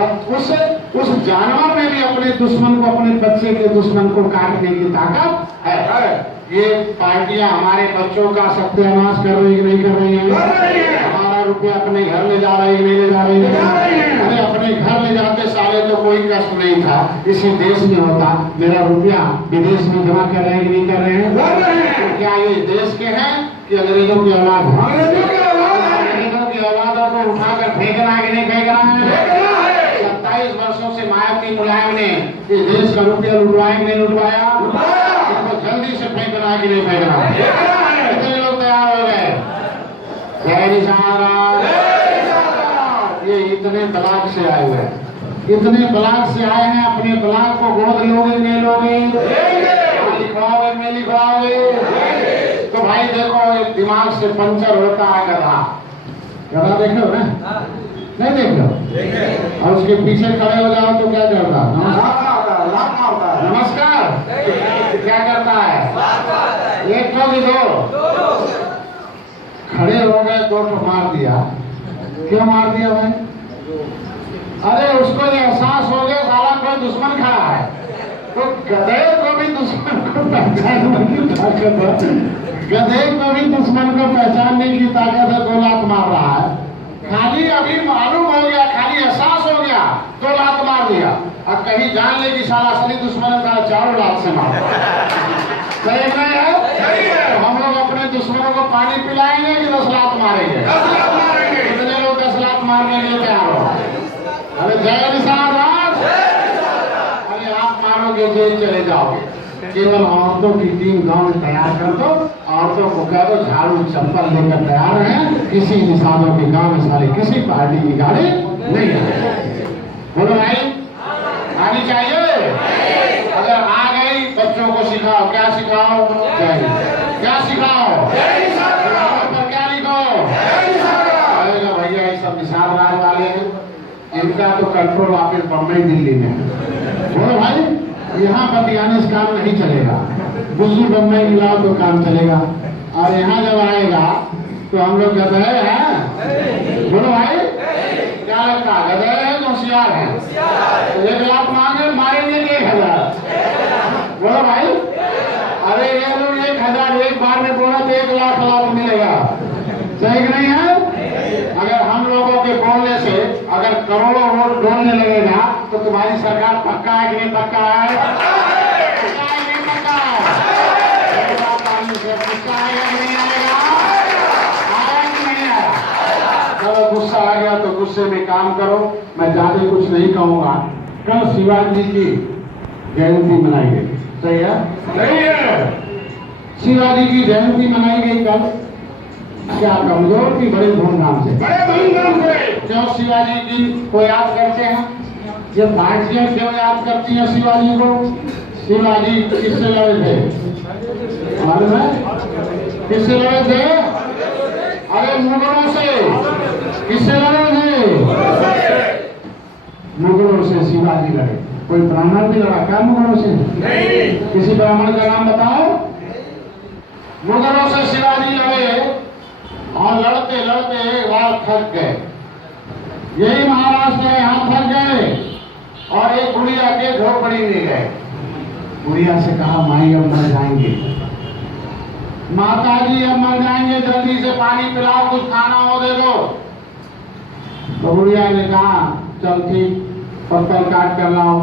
अब उस जानवर में भी अपने दुश्मन को, अपने बच्चे के दुश्मन को काटने की ताकत है। ये पार्टियां हमारे बच्चों का सत्यानाश कर रही है, नहीं कर रही है? हमारा रुपया अपने घर ले जा रही है, नहीं ले जा रही है? अरे अपने घर ले जाते साले तो कोई कष्ट नहीं था, इसी देश में होता। मेरा रुपया विदेश में जमा कर रहे हैं कि नहीं कर रहे हैं? क्या ये देश के हैं कि अंग्रेजों की औलाद है? अंग्रेजों की औलादों को उठाकर फेंकना है कि नहीं फेंकना है? 27 वर्षों से मायावती मुलायम ने इस देश का रुपया लुटवाया नहीं लुटवाया? इसको जल्दी से फेंकना है कि नहीं फेंकना? कितने लोग तैयार हो गए? जय निशान। ये इतने ब्लॉक से आए हुए हैं, इतने ब्लॉक से आए हैं। अपने ब्लॉक को गोद लोगे नहीं लोगे? लिखवाओगे नहीं लिखवाओगे? तो भाई देखो, एक दिमाग से पंचर होता है गधा। गधा देखे हो ना? नहीं देखो? और उसके पीछे खड़े हो जाओ तो क्या करता? नमस्कार। क्या करता है? एक ठो की दो? खड़े हो गए, दो ठो मार दिया। क्यों मार दिया भाई? अरे उसको ये एहसास हो गया साला कोई दुश्मन खड़ा है, तो गधे को भी दुश्मन को पहचानने की ताकत है। गधे को भी दुश्मन को पहचानने की ताकत है। 2 लात मार रहा है, खाली अभी मालूम हो गया, खाली एहसास हो गया, 2 लात मार दिया। अब कहीं जान ले कि साला असली दुश्मन का 4 लात से मार। सही नहीं है? तो हम लोग अपने दुश्मनों को पानी पिलाएंगे कि 10 लात मारेंगे? कितने लोग 10 लात मारने के लिए तैयार हो? अरे जय निशान राज। अरे आप मारोगे जेल चले जाओगे। केवल औरतों की टीम गांव में तैयार कर दो, औरतों को कह दो झाड़ू चप्पल लेकर तैयार हैं। किसी निशानों के गांव में सारे किसी पार्टी की गाड़ी नहीं है। बोलो भाई, आनी चाहिए? अगर आ गई, बच्चों को सिखाओ। क्या सिखाओ? क्या सिखाओ? पर क्या लिखो? अरे भैया ये सब निशान राज वाले हैं, इनका तो कंट्रोल ऑफिस बम्बई दिल्ली में है। बोलो भाई, यहाँ बतियाने से काम नहीं चलेगा। बुजुर्ग बम्बई मिलाओ तो काम चलेगा। और यहाँ जब आएगा तो हम लोग गधे हैं। बोलो भाई, क्या लगता है? गधे हैं तो होशियार है? 1 लाख मांगे, मारेंगे 1000। बोलो भाई, अरे ये लोग 1000 एक बार में बोला तो 1 लाख लाभ मिलेगा। सही नहीं है? अगर हम लोगों के बोलने से अगर करोड़ों वोट डोलने लगेगा तो तुम्हारी सरकार पक्का है कि नहीं पक्का है? पक्का है कि नहीं पक्का है? गुस्सा आएगा कि नहीं आएगा? आया कि नहीं आया? चलो गुस्सा आ गया तो गुस्से में काम करो। मैं ज्यादा कुछ नहीं कहूंगा। कल शिवाजी की जयंती मनाई गई। सही है? सही है। शिवाजी की जयंती मनाई गई कल। क्या कमजोर की बड़े धूमधाम से? बड़े धूमधाम से। क्यों शिवाजी जी को याद करते हैं? ये भारतीय क्यों याद करती है शिवाजी को? शिवाजी किससे लड़े थे? मालूम है? किससे लड़े थे? अरे मुगलों से। किससे लड़े थे? मुगलों से शिवाजी लड़े। कोई ब्राह्मण भी लड़ा क्या मुगलों से? नहीं। किसी ब्राह्मण का नाम बताओ। मुगलों से शिवाजी लड़े और लड़ते लड़ते एक बार थक गए। यही महाराष्ट्र में यहाँ थक गए और एक बुढ़िया के झोपड़ी में गए। बुढ़िया से कहा, माई अब मर जाएंगे। माता जी अब मर जाएंगे, जल्दी से पानी पिलाओ, कुछ खाना हो दे दो। तो बुढ़िया ने कहा, चल ठीक, पत्थर काट कर लाओ।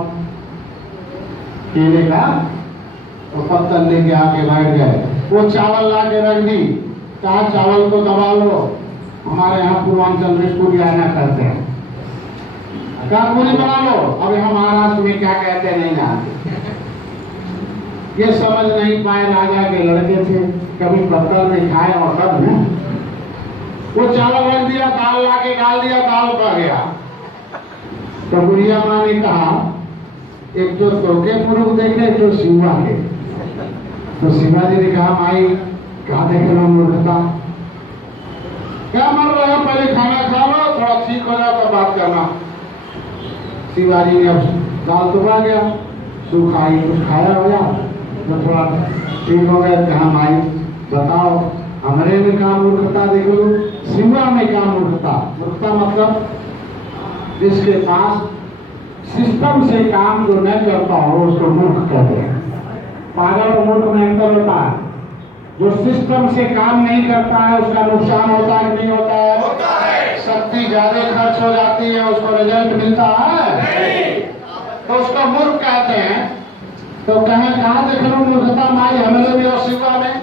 केले का तो पत्थर लेके आके बैठ गए। वो चावल ला के रख दी। कहा चावल को दबा लो, हमारे यहाँ पूर्वांचल में पुरियाना करते हैं। कहा पूरी बना लो। अब यहाँ महाराष्ट्र में क्या कहते नहीं जानते। ये समझ नहीं पाए राजा के लड़के थे, कभी पत्थर में खाए और तब न वो चावल रख दिया, दाल ला के डाल दिया, दाल पड़ गया। तो बुढ़िया माँ ने कहा, एक तो तोके पुरुष देखे, एक तो शिवा के। तो शिवाजी ने कहा, माई क्या देख लो मूर्खता, क्या मर रहे हो? पहले खाना खा लो, थोड़ा ठीक हो जाओ तो बात करना। शिवाजी ने अब दाल तो आ गया, सुखाई कुछ खाया हो गया तो थोड़ा ठीक हो गया। कहा माई बताओ, हमरे में क्या मूर्खता देख लो, शिवा में क्या मूर्खता? मूर्खता मतलब जिसके पास सिस्टम से काम जो नहीं करता हो उसको मूर्ख कहते हैं। पागल और मूर्ख में अंतर होता है। जो सिस्टम से काम नहीं करता है उसका नुकसान होता है कि नहीं होता है? होता है। शक्ति ज्यादा खर्च हो जाती है, उसको रिजल्ट मिलता है नहीं। तो उसको मूर्ख कहते हैं। तो कहा देख लो मूर्खता माई हमले में और शिवा में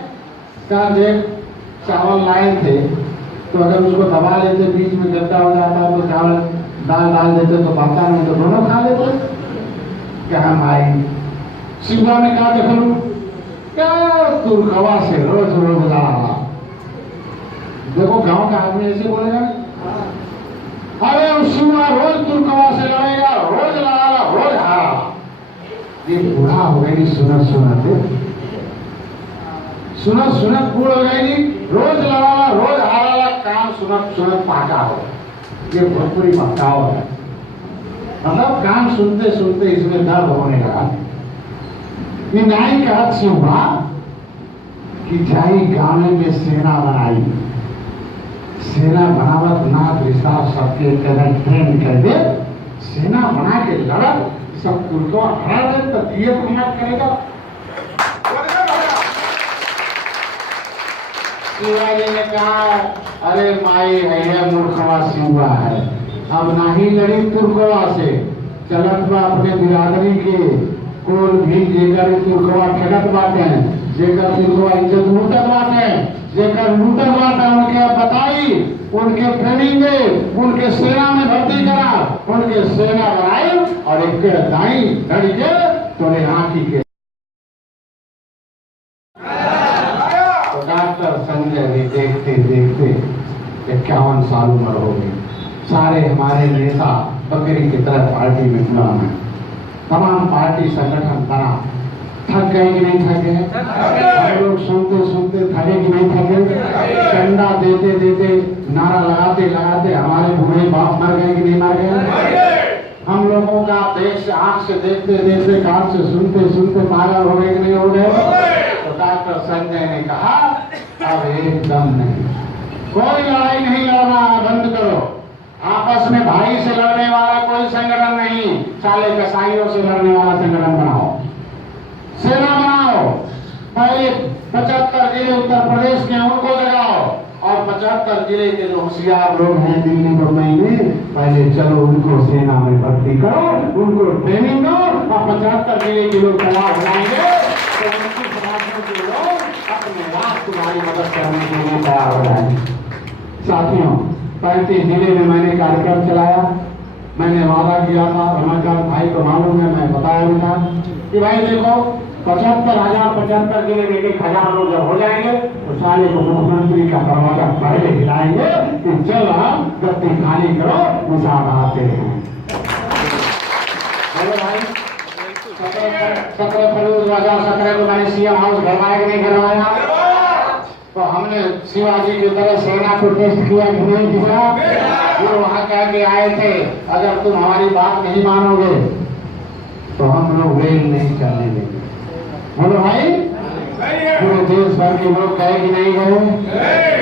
कहा देख चावल लाए थे तो अगर उसको दबा लेते बीच में गड्ढा हो जाता तो चावल दाल डाल देते तो बाता नहीं तो दोनों खा लेते। कहा माई शिवा में कहा देख लो क्या तुरखवा से रोज रोज ला रहा। देखो गांव का आदमी ऐसे बोलेगा, अरे शिवा रोज तुरखवा से लड़ेगा, रोज लड़ा रोज हारा। ये बूढ़ा हो गई सुनत सुनत बूढ़ हो जाएगी, रोज लड़ाला रोज हाराला, काम सुनत पाका हो। ये भोजपुरी बक्काव है। मतलब काम सुनते सुनते इसमें दर्द होने लगा। नाई का हाथ से हुआ कि जाई गाने में सेना बनाई, सेना बनावत नाथ रिसाव सबके कदम ट्रेन कर दे, सेना बना के लड़त सब तुर्को हरा दे तो दिए मेहनत करेगा। शिवाजी ने कहा अरे माई है मूर्खवा शिवा है, अब नहीं लड़ी तुर्कवा से, चलत बा अपने बिरादरी के कोल भी जेकर तुर्कवा ठगत बाटे, जेकर तुर्कवा इज्जत लूटत बाटे, जेकर लूटत बाटे उनके बताई, उनके ट्रेनिंग दे, उनके सेना में भर्ती करा, उनके सेना बनाई और एक दाई लड़ी के तोड़े आंखी के। तो डॉक्टर संजय भी देखते देखते 51 साल उम्र हो गई। सारे हमारे नेता बकरी की तरह पार्टी में गुलाम है। तमाम पार्टी संगठन बना, थक गए कि नहीं थक गए? हम लोग सुनते सुनते थके कि नहीं थके? चंदा देते देते नारा लगाते लगाते हमारे बूढ़े बाप मर गए कि नहीं मर गए? हम लोगों का देख से आंख से देखते देखते कान से सुनते सुनते पागल हो गए कि नहीं हो गए? तो डॉक्टर संजय ने कहा अब एकदम नहीं, कोई लड़ाई नहीं लड़ना, बंद करो। आपस में भाई से लड़ने वाला कोई संगठन नहीं, साले कसाईयों से लड़ने वाला संगठन बनाओ, सेना बनाओ। पहले 75 जिले उत्तर प्रदेश के उनको लगाओ और 75 जिले के जो होशियार लोग हैं दिल्ली मुंबई में, पहले चलो उनको सेना में भर्ती करो, उनको ट्रेनिंग दो और 75 जिले के लोग तैयार बनाएंगे तो उनकी समाजों के लोग अपने राष्ट्र तुम्हारी मदद करने के लिए तैयार हो जाएंगे। साथियों 35 जिले में मैंने कार्यक्रम चलाया। मैंने वादा किया था, रमाकांत भाई को मालूम है, मैं बताया था कि भाई देखो 75,000 जिले में 1,000 लोग जब हो जाएंगे तो सारे को मुख्यमंत्री का दरवाजा पहले हिलाएंगे कि चल हम गद्दी खाली करो, मुसाद आते हैं। भाई 17 फरवरी 2017 को मैंने सीएम हाउस घरवाया कि नहीं घरवाया? तो हमने शिवाजी की तरह सेना को टेस्ट किया कि नहीं किया? वो वहां कह के आए थे अगर तुम हमारी बात नहीं मानोगे तो हम लोग रेल नहीं चलने देंगे। बोलो भाई, पूरे देश भर के लोग गए कि नहीं गए?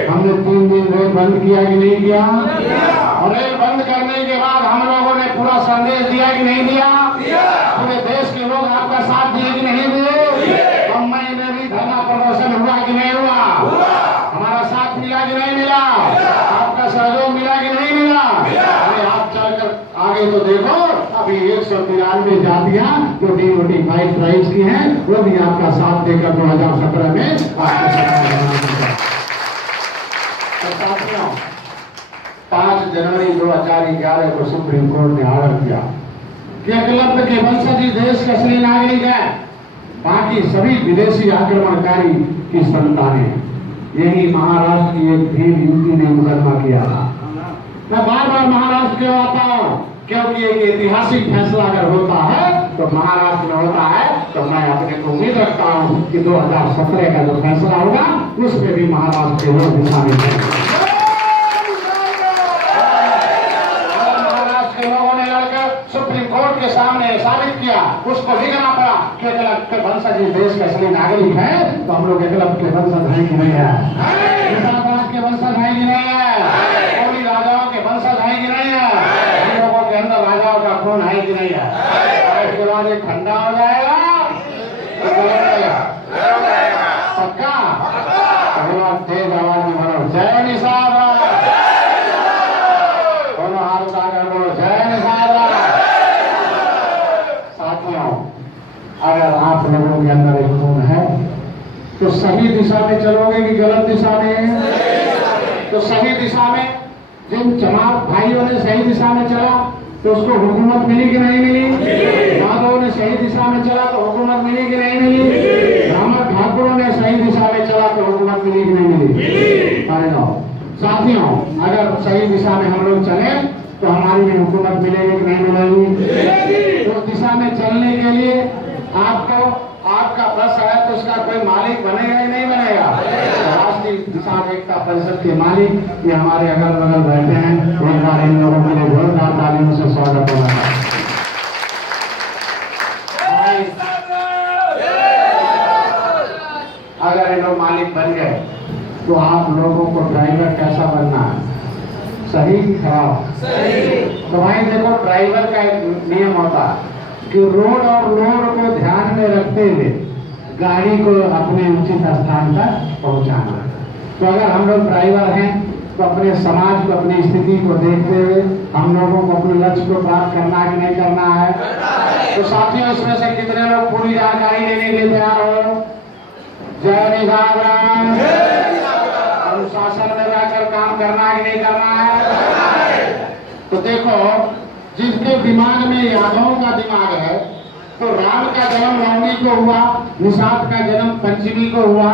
हमने 3 दिन रेल बंद किया कि नहीं किया? और रेल बंद करने के बाद हम लोगों ने पूरा संदेश दिया कि नहीं दिया? पूरे देश के लोग आपका साथ दिए कि नहीं दिए? मुंबई में भी धरना प्रदर्शन हुआ कि नहीं हुआ? हमारा साथ मिला कि नहीं मिला? आपका सहयोग मिला कि नहीं मिला? अरे आप चलकर आगे तो देखो, अभी 193 जातियां जो डिनोटिफाइड ट्राइब्स की हैं वो भी आपका साथ देकर 2017 में साथियों 5 जनवरी 2011 को सुप्रीम कोर्ट ने ऑर्डर किया कि एकलव्य के वंशज ही देश के असली नागरिक है, बाकी सभी विदेशी आक्रमणकारी की संतानें। यही महाराष्ट्र की एक भील युवती ने मुकदमा किया था। मैं बार बार महाराष्ट्र क्यों आता हूँ? क्योंकि एक ऐतिहासिक फैसला अगर होता है तो महाराष्ट्र में होता है, तो मैं अपने को उम्मीद रखता हूँ कि 2017 का जो फैसला होगा उसमें भी महाराष्ट्र के लोग शामिल हैं। महाराष्ट्र के लोगों ने लड़कर सुप्रीम कोर्ट के सामने साबित किया, उसको लिखना पड़ा कि एकलव्य के वंशज देश के असली नागरिक है, तो हम लोग एकलव्य के वंशज हैं कि नहीं है? के वंशज हैं कि नहीं है? राजाओं के वंशज हैं कि नहीं है? हम लोगों के अंदर राजाओं का खून है कि नहीं है? और इसके बाद ये ठंडा हो जाएगा तो गरम रहेगा। पक्का? तो तेज आवाज में बोलो जय निषाद। दोनों हाथ उठाकर बोलो जय निषाद। साथियों, अगर आप लोगों के अंदर एक खून है तो सही दिशा में चलोगे कि गलत दिशा में? तो सही दिशा में जिन जमात भाइयों ने सही दिशा में चला तो उसको हुकूमत मिली कि नहीं मिली? माधव ने सही दिशा में चला तो हुकूमत मिली कि नहीं मिली? ब्राह्मण ठाकुरों ने सही दिशा में चला तो हुकूमत मिली कि नहीं मिली? साथियों, अगर सही दिशा में हम लोग चले तो हमारी भी हुकूमत मिलेगी कि नहीं मिलेगी? उस दिशा में चलने के लिए आपको आपका बस है तो उसका कोई मालिक बनेगा ही नहीं बनेगा। राष्ट्रीय दिशा एकता परिषद के मालिक ये हमारे अगल बगल बैठे हैं। एक बार इन लोगों के लिए जोरदार तालियों से स्वागत होगा। अगर ये लोग मालिक बन गए तो आप लोगों को ड्राइवर कैसा बनना है? सही कि खराब? तो भाई देखो, ड्राइवर का एक नियम होता है कि रोड और लोड को ध्यान में रखते हुए गाड़ी को अपने उचित स्थान तक पहुंचाना। तो अगर हम लोग ड्राइवर हैं तो अपने समाज को, अपनी स्थिति को देखते हुए हम लोगों को अपने लक्ष्य को प्राप्त करना कि नहीं करना है? तो साथियों, इसमें से कितने लोग पूरी जानकारी लेने के लिए तैयार हो? जय निषाद। अनुशासन में रहकर काम करना कि नहीं करना है? तो देखो, जिसके दिमाग में यादवों का दिमाग है तो राम का जन्म नवमी को हुआ, निषाद का जन्म पंचमी को हुआ,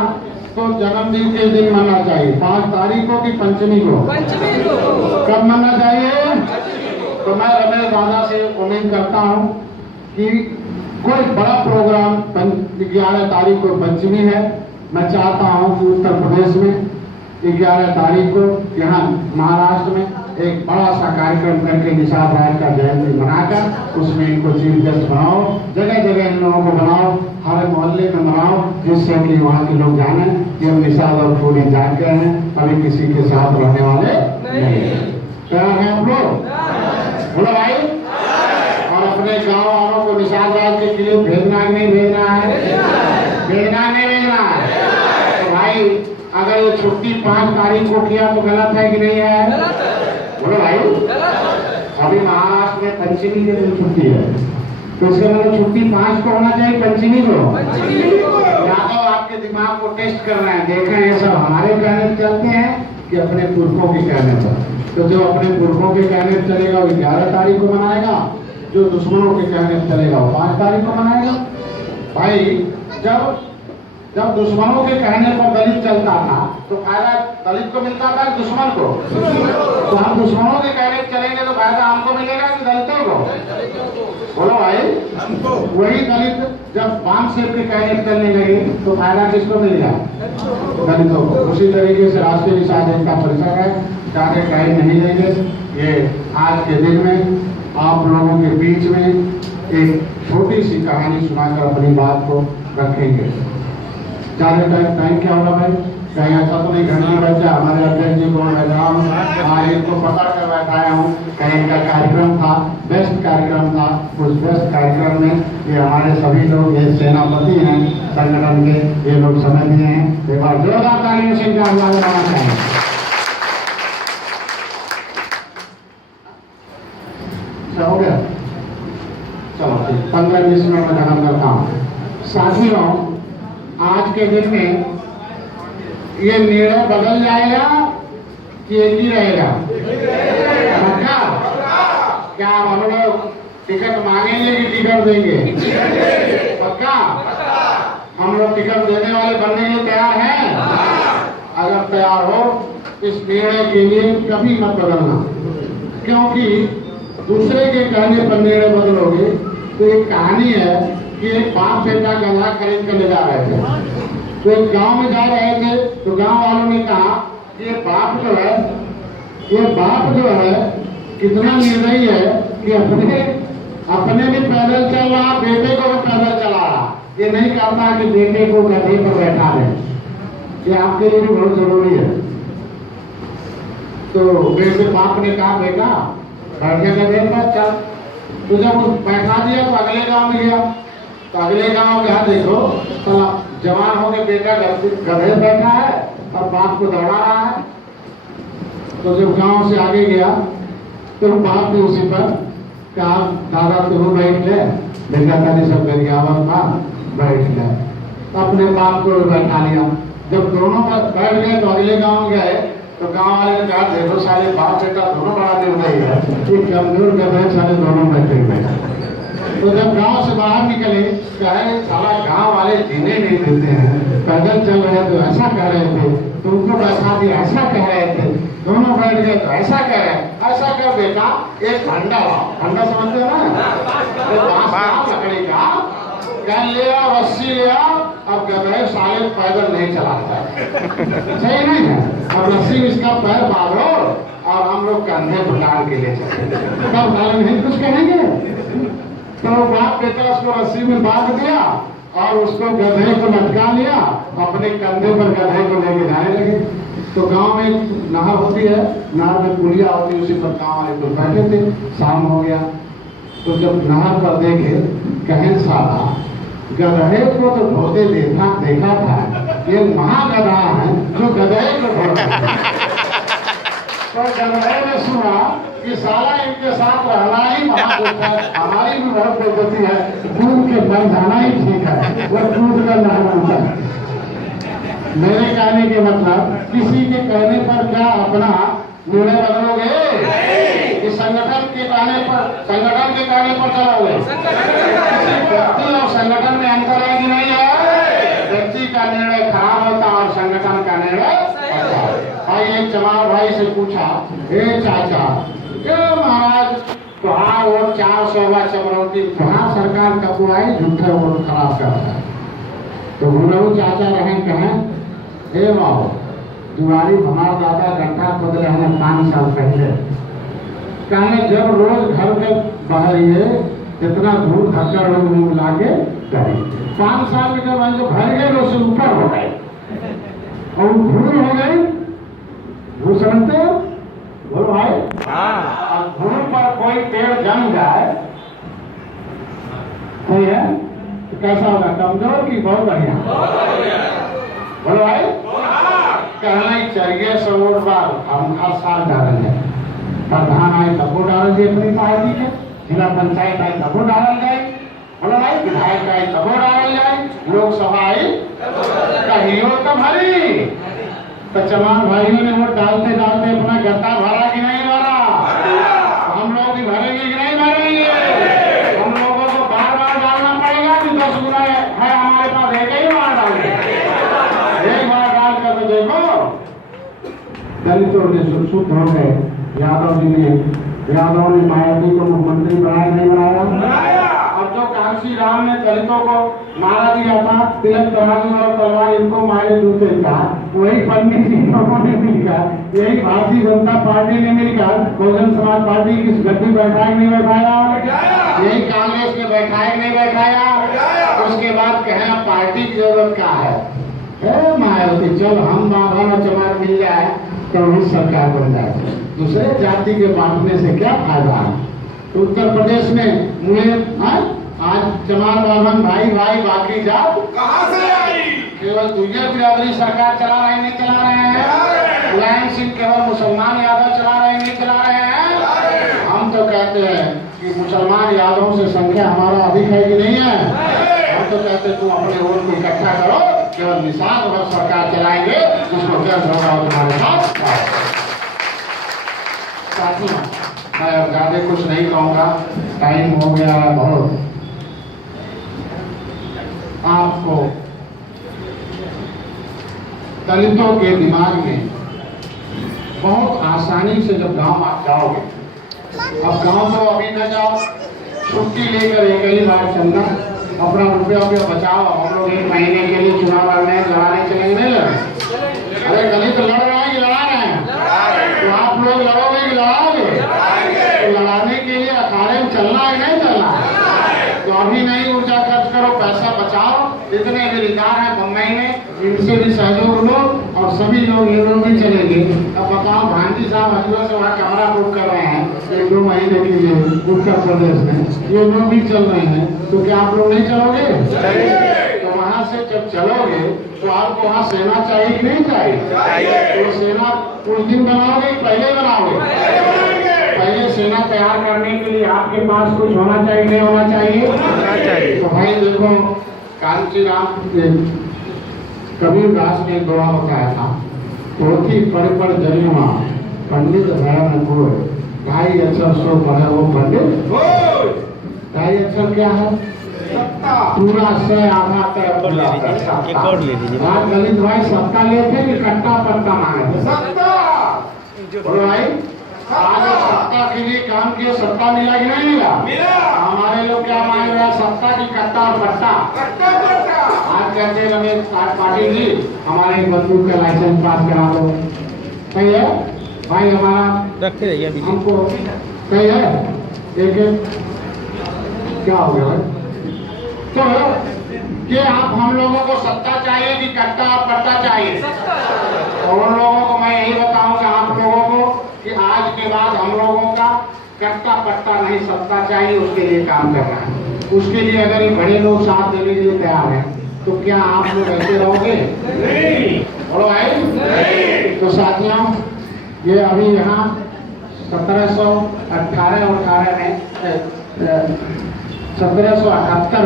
तो जन्मदिन के दिन मनाना चाहिए 5 तारीख को कि पंचमी को? कब मनाना चाहिए? तो मैं रमेश दादा से उम्मीद करता हूं कि कोई बड़ा प्रोग्राम 11 तारीख को पंचमी है। मैं चाहता हूं कि उत्तर प्रदेश में 11 तारीख को यहाँ महाराष्ट्र में एक बड़ा सा कार्यक्रम करके निषाद राय का जयंती मनाकर उसमें इनको चीफ गेस्ट बनाओ, जगह जगह इन लोगों को बनाओ, हर मोहल्ले में बनाओ, जिससे कि वहाँ के लोग जाने कि हम निषाद और थोड़ी जान गए हैं, अभी किसी के साथ रहने वाले नहीं। क्या है आप लोग? बोलो भाई। और अपने गाँव वालों को निषाद राय के लिए भेजना नहीं भेजना है? भेजना नहीं भेजना है? तो भाई, अगर ये छुट्टी 5 तारीख को किया तो गलत है कि नहीं है? बोलो भाई। अभी महाराष्ट्र में पंचमी के दिन छुट्टी है तो इसके मतलब छुट्टी 5 को होना चाहिए, पंचमी को। यादव आपके दिमाग को टेस्ट कर रहे हैं, देखें ये सब हमारे कहने चलते हैं कि अपने पुरखों के कहने पर। तो जो अपने पुरखों के कहने पर चलेगा वो 11 तारीख को मनाएगा, जो दुश्मनों के कहने पर चलेगा वो 5 तारीख को मनाएगा। भाई, जब दुश्मनों के कहने पर दलित चलता था तो फायदा दलित को मिलता था कि दुश्मन को? तो हम दुश्मनों के कहने पर चलेंगे तो फायदा हमको मिलेगा कि दलितों को? बोलो भाई। वही दलित जब बाम सेब के कहने पर चलने लगे तो फायदा किसको मिलेगा? दलितों को। उसी तरीके से राष्ट्रीय निषाद एकता परिषद है, ज्यादा टाइम नहीं लेंगे। ये आज के दिन में आप लोगों के बीच में एक छोटी सी कहानी सुनाकर अपनी बात को रखेंगे। ज्यादा टाइम क्या होगा भाई? कहीं ऐसा तो नहीं घंटी बच जाए? हमारे अध्यक्ष जी को मैं इनको पता कर बैठाया हूँ, कहीं इनका कार्यक्रम था, बेस्ट कार्यक्रम था। उस बेस्ट कार्यक्रम में ये हमारे सभी लोग, ये सेनापति हैं संगठन के, ये लोग समय दिए हैं। एक बार जोरदार तालियों से इनका हवाला लगाना चाहिए। हो गया? चलो ठीक, 15-20 मिनट में खत्म करता हूँ। साथियों, आज के दिन में ये निर्णय बदल जाएगा कि एक ही रहेगा? पक्का? क्या हम लोग टिकट मांगेंगे कि टिकट देंगे? पक्का? हम लोग टिकट देने वाले बनने के लिए तैयार हैं? अगर तैयार हो, इस निर्णय के लिए कभी मत बदलना, क्योंकि दूसरे के कहने पर निर्णय बदलोगे तो एक कहानी है कि एक बाप बेटा गधा खरीद कर ले जा रहे थे। तो एक गांव में जा रहे थे तो गांव वालों ने कहा ये बाप जो है कितना निर्दयी है कि अपने भी पैदल चल रहा, बेटे को भी पैदल चला रहा। ये नहीं करता कि बेटे को गधे पर बैठा दे। ये आपके लिए भी बहुत जरूरी है। तो बेटे बाप ने कहा बेटा बैठे गधे पर चल, तो जब वो बैठा दिया तो अगले गांव में गया, तो अगले गांव गया, देखो तो जवान हो गए, बेटा गधे बैठा है और बाप को दौड़ा रहा है। तो जब गांव से आगे गया तो बाप ने उसी पर कहा, दादा तुम बैठ ले, बेटा तनी सब गरियावत था, बैठ ले। तो अपने बाप को बैठा लिया। जब दोनों बैठ गए तो अगले गांव गए, तो गांव वाले ने कहा, देखो साले बाप बेटा दोनों बड़ा निर्दयी है, ये कमजोर गधे साले दोनों बैठे हुए। तो जब गांव से बाहर निकले, कहे साला गांव वाले जीने नहीं देते हैं, पैदल चल रहे तो ऐसा कह रहे थे, तुमको बैठा दिया ऐसा कह रहे थे, दोनों बैठ गए तो ऐसा कह रहे, ऐसा कर बेटा एक झंडा लाओ, झंडा समझते हो ना, लकड़ी का कह ले आओ, रस्सी ले आओ, अब गधे साले पैदल नहीं चलाता है, सही नहीं है, अब रस्सी इसका पैर बांधो और हम लोग कंधे पर डाल के ले चले, तब साले नहीं कुछ कहेंगे। तो बाप बेटा उसको रस्सी में बांध दिया और उसको गधे को लटका लिया, अपने कंधे पर गधे को लेके जाने लगे। तो गांव में नहर होती है, नहर में पुलिया होती है, उसी पर गांव वाले लोग बैठे थे। शाम हो गया तो जब नहर पर देखे, कहें साला गधे को तो धोते देखा था, ये महागधा है जो गधे को धोता। तो गधे ने सुना कि साला इनके साथ रहना ही महापुरुष है, हमारी भी बहुत बेइज्जती है, दूध के बन जाना ही ठीक है, वो दूध का नहर होता है। मेरे कहने के मतलब, किसी के कहने पर क्या अपना निर्णय बदलोगे? कि संगठन के कहने पर चलोगे? व्यक्ति और संगठन में अंतर है कि नहीं है? व्यक्ति का निर्णय खराब होता और संगठन का निर्णय अच्छा। भाई एक चमार भाई से पूछा, हे चाचा, क्यों महाराज तुहार वोट 400 चमरौती, तुहार सरकार का बुआई झूठे वोट खराब कर रहा है। तो गुरु चाचा रहे कहें, हे बाबू दुआरी हमारा दादा गड्ढा खोद रहे हैं 5 साल पहले, कहने जब रोज घर के बहरिए इतना धूल धक्का लोग मिला के करें, 5 साल में जब जो भर गए उससे ऊपर हो गए और धूल हो गए, धूल समझते हो बोलो भाई, और धूल पर कोई पेड़ जम जाए सही है तो कैसा होगा? कमजोर की बहुत बढ़िया, बोलो भाई। कहना ही चाहिए 100 बार हम हर साल डाल जाए, प्रधान आए तब वो डाल जाए अपनी पार्टी के, जिला पंचायत आए तब वो डाल जाए, बोलो भाई, विधायक आए तब वो डाल जाए, लोकसभा आई कहियो तो भरी। तो चमार भाइयों ने वोट डालते डालते अपना गड्ढा भरा कि नहीं भरा? हम लोग भी भरेंगे कि नहीं भरेंगे? हम लोगों को बार बार डालना पड़ेगा कि 10 गुना है हमारे पास, एक ही बार डालेंगे, एक बार डाल कर तो देखो। दलितों ने शुद्ध हो गए, यादव ने मायावती को मुख्यमंत्री बनाया नहीं बनाया? और जो कांसी राम ने दलितों को मारा दिया था, तिलक तराजू और तलवार इनको मारे दूसरे था, वही पंडित जी लोगों ने मिलकर, यही भारतीय जनता पार्टी ने मिलकर बहुजन समाज पार्टी की गद्दी बैठाया नहीं बैठाया? यही कांग्रेस ने बैठाया नहीं बैठाया? उसके बाद कहे पार्टी की जरूरत क्या है? मायावती चल हम बाबा में जमात मिल जाए तो इस सरकार बन जाए, दूसरे जाति के बांटने से क्या फायदा है? तो उत्तर प्रदेश में मुझे आज चमार बाभन भाई बाकी जात कहां से आई? केवल दुर्गे बिरादरी सरकार चला रहे नहीं चला रहे हैं, मुलायम सिंह केवल मुसलमान यादव चला रहे नहीं चला रहे हैं। हम तो कहते हैं कि मुसलमान यादवों से संख्या हमारा अधिक है कि नहीं है? हम तो कहते तुम अपने वोट को इकट्ठा करो, केवल निषाद और सरकार चलाएंगे, जिसको क्या होगा तुम्हारे साथ। साथियों मैं अब ज्यादा कुछ नहीं कहूँगा, टाइम हो गया है बहुत। आपको दलितों के दिमाग में बहुत आसानी से जब गांव आप जाओगे, अब गांव तो अभी न जाओ, छुट्टी लेकर एक ही बार चलना, अपना रुपया बचाओ। हम लोग 1 महीने के लिए चुनाव लड़ाने चलेंगे नहीं लड़े? अरे दलित लड़ रहे हैं कि लड़ा रहे हैं? तो आप लोग लड़ोगे कि लड़ाओगे? तो लड़ाने के लिए अखाड़े में चलना है नहीं चलना? तो अभी नहीं ऊर्जा खर्च करो, पैसा बचाओ। जितने भी रिदार हैं बम्बई में, इनसे भी सहयोग लो और सभी लोग, ये लोग भी चलेंगे। अब बताओ, भांजी साहब हजूर से वहाँ कमरा बुक कर रहे हैं 1-2 महीने के लिए उत्तर प्रदेश में, ये लोग भी चल रहे हैं, तो क्या आप लोग नहीं चलोगे? तो वहाँ से जब चलोगे तो आपको वहाँ सेना चाहिए कि नहीं चाहिए? तो सेना उस दिन बनाओगे, पहले बनाओगे? पहले सेना तैयार करने के लिए आपके पास कुछ होना चाहिए, नहीं होना चाहिए? तो भाई देखो, कांची राम कबीरदास ने दुआ बताया था, पोथी पढ़ जरिमा पंडित भरण को, ढाई अक्षर सो पढ़े वो पंडित। ढाई अक्षर क्या है? पूरा से आधा तरफ आज ललित भाई सत्ता लेते कि कट्टा पट्टा मांगे? बोलो भाई, आज सत्ता के लिए काम किया, सत्ता मिला कि नहीं मिला? हमारे लोग क्या मांग रहे हैं? सत्ता की कट्टा और पट्टा। आज कहते हैं रमेश पाटिल जी, हमारे बंदूक का लाइसेंस पास करा दो। सही है भाई, हमारा रखे रहिए हमको। सही है, एक क्या हो गया भाई? तो कि आप हम लोगों को सत्ता चाहिए कि कट्टा और पट्टा चाहिए? और उन लोगों को मैं यही बताऊंगा आप लोगों को कि आज के बाद हम लोगों का कट्टा पट्टा नहीं, सत्ता चाहिए, उसके लिए काम करना है। उसके लिए अगर ये बड़े लोग साथ देने के लिए तैयार हैं तो क्या आप लोग ऐसे रहोगे? नहीं। बोलो भाई। तो साथियों, ये अभी यहाँ 1718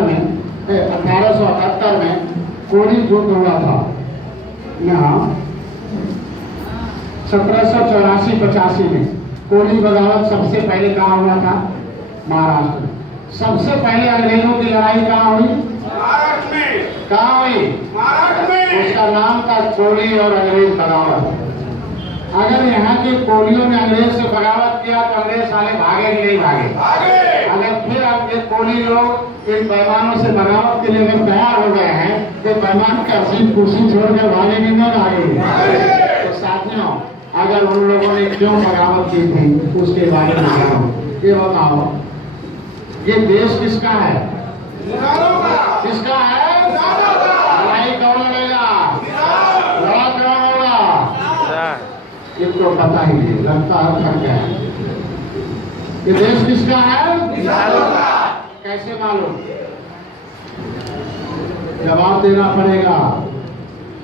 में 1878 में कोरी युद्ध हुआ था यहाँ 1784-85 में। कोरी बगावत सबसे पहले कहाँ हुआ था? महाराष्ट्र में। सबसे पहले अंग्रेजों की लड़ाई कहाँ हुई? महाराष्ट्र में। कहाँ हुई? महाराष्ट्र में। उसका नाम था कोली और अंग्रेज बगावत। अगर यहाँ के कोलियों ने अंग्रेज से बगावत किया तो अंग्रेज साले भागे कि नहीं भागे? अगर फिर आपके कोली लोग इन पैमानों से बगावत के लिए अगर तैयार हो गए हैं तो पैमान का कुर्सी छोड़कर भागे कि नहीं भागे? तो साथियों, अगर उन लोगों ने क्यों बगावत की थी उसके बारे में ये बताओ। ये देश किसका है? किसका है? लड़ाई कौन लड़ेगा? लड़ा कौन होगा? ये तो पता ही नहीं, लगता है थक गया। ये देश किसका है? कैसे मालूम? जवाब देना पड़ेगा।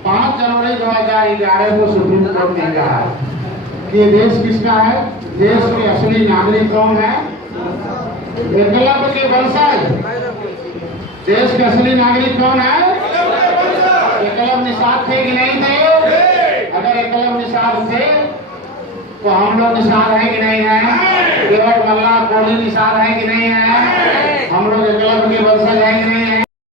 5 जनवरी 2011 को सुप्रीम कोर्ट ने कहा है कि ये देश किसका है? देश के असली नागरिक कौन है? एकलव्य के वंशज। देश के असली नागरिक कौन है? एकलव्य निषाद थे कि नहीं थे? अगर एकलव्य निषाद थे तो हम लोग निषाद है कि नहीं है? केवट मल्ला कोली निषाद है कि नहीं है? हम लोग एकलव्य के वंशज हैं